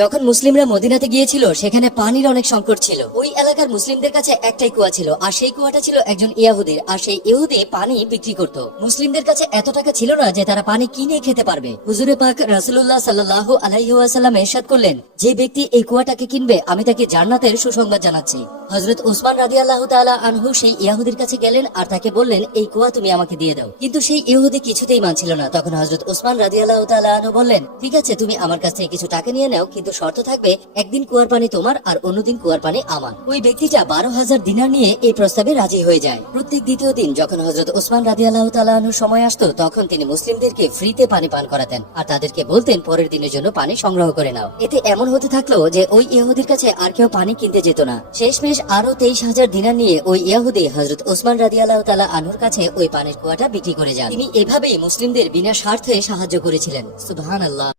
যখন মুসলিমরা মদিনাতে গিয়েছিল সেখানে পানির অনেক সংকট ছিল। ওই এলাকার মুসলিমদের কাছে একটাই কুয়া ছিল, আর সেই কুয়াটা ছিল একজন ইহুদির, আর সেই ইহুদি পানি বিক্রি করত। মুসলিমদের কাছে এত টাকা ছিল না যে তারা পানি কিনে খেতে পারবে। হুজুরে পাক রাসূলুল্লাহ সাল্লাল্লাহু আলাইহি ওয়াসাল্লাম ইরশাদ করলেন, যে ব্যক্তি এই কুয়াটাকে কিনবে আমি তাকে জান্নাতের সুসংবাদ জানাচ্ছি। হযরত উসমান রাদিয়াল্লাহু তাআলা আনহু সেই ইহুদির কাছে গেলেন আর তাকে বললেন, এই কুয়া তুমি আমাকে দিয়ে দাও। কিন্তু সেই ইহুদি কিছুতেই মানছিল না। তখন হযরত উসমান রাদিয়াল্লাহু তাআলা আনহু বললেন, ঠিক আছে, তুমি আমার কাছ থেকে কিছু টাকা নিয়ে নাও, কিন্তু শর্ত থাকবে একদিন কুয়ার পানি তোমার আর অন্যদিন কুয়ার পানি আমার। ওই ব্যক্তিটা 12,000 দিনার নিয়ে এই প্রস্তাবে রাজি হয়ে যায়। প্রত্যেক দ্বিতীয় দিন যখন হযরত উসমান রাদিয়াল্লাহু তাআলা আনহুর সময় আসতো তখন তিনি মুসলিমদেরকে ফ্রিতে পানি পান করাতেন আর তাদেরকে বলতেন পরের দিনের জন্য পানি সংগ্রহ করে নাও। এতে এমন হতে থাকলো যে ওই ইহুদির কাছে আর কেউ পানি কিনতে যেত না। শেষমেশ আরো 23,000 দিনার নিয়ে ওই ইহুদি হযরত উসমান রাদিয়াল্লাহু তাআলা আনহুর কাছে ওই পানির কুয়াটা বিক্রি করে যান। তিনি এভাবেই মুসলিমদের বিনা স্বার্থে সাহায্য করেছিলেন। সুবহানাল্লাহ।